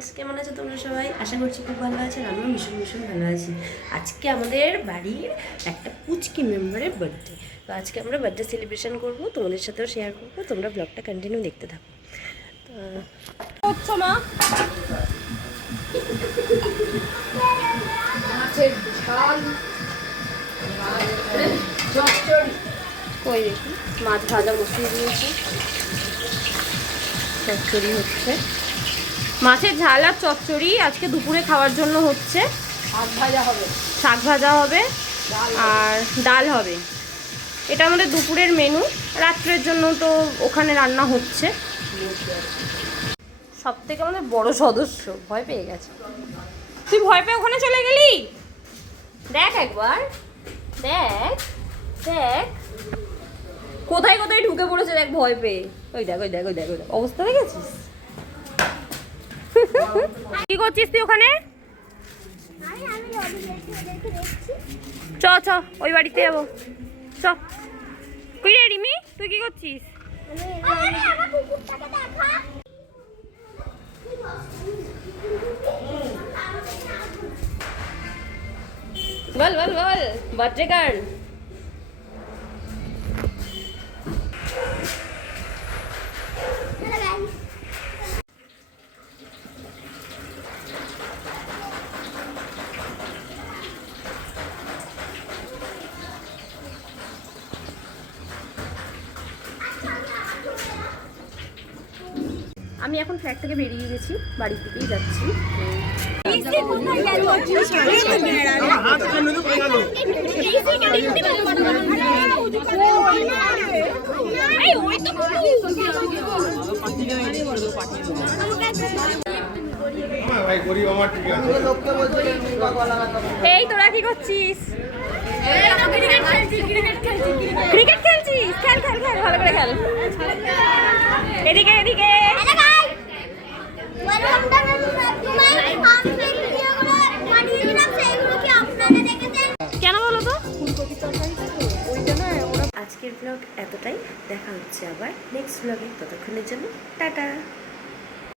Friends, কেমন আছো তোমরা সবাই? আশা করছি খুব ভালো আছেন। আমিও ভীষণ ভীষণ ভালো আছি। আজকে আমাদের বাড়ির একটা পুচকি মেম্বারের বার্থডে। তো আজকে আমরা বার্থডে সেলিব্রেশন করবো, তোমাদের সাথেও শেয়ার করবো। তোমরা ব্লগটা কন্টিনিউ দেখতে থাকো। তো মা মাছের ঝাল, কই দেখি মাছ ভাজা বসিয়ে দিয়েছি, চচ্চড়ি হচ্ছে, মাছের ঝাল আর চচ্চড়ি আজকে দুপুরে খাওয়ার জন্য হচ্ছে। শাক ভাজা হবে আর ডাল হবে। এটা আমাদের দুপুরের মেনু। রাত্রের জন্য তো ওখানে রান্না হচ্ছে। সব থেকে আমাদের বড় সদস্য ভয় পেয়ে গেছে। তুই ভয় পেয়ে ওখানে চলে গেলি? দেখ একবার, দেখ দেখ কোথায় কোথায় ঢুকে পড়েছে, দেখ ভয় পেয়ে। ওই দেখ ওই দেখ ওই দেখ ওই দেখ অবস্থা দেখেছিস? কি করছিস তুই ওখানে? চ চ ওই বাড়িতে যাবো, চ। কই রে রিমি, তুই কি করছিস? বল বল বল, বার্থডে গার্ল। আমি এখন ফ্ল্যাট থেকে বেরিয়ে গেছি, বাড়ির দিকেই যাচ্ছি। এই তোরা কি করছিস? ক্রিকেট খেলছিস? খেল খেল খেল, ভালো করে খেল। এদিকে এদিকে। কেন বলো তো? আজকের ব্লগ এতটাই। দেখা হচ্ছে আবার নেক্সট ব্লগে। ততক্ষণের জন্য টাটা।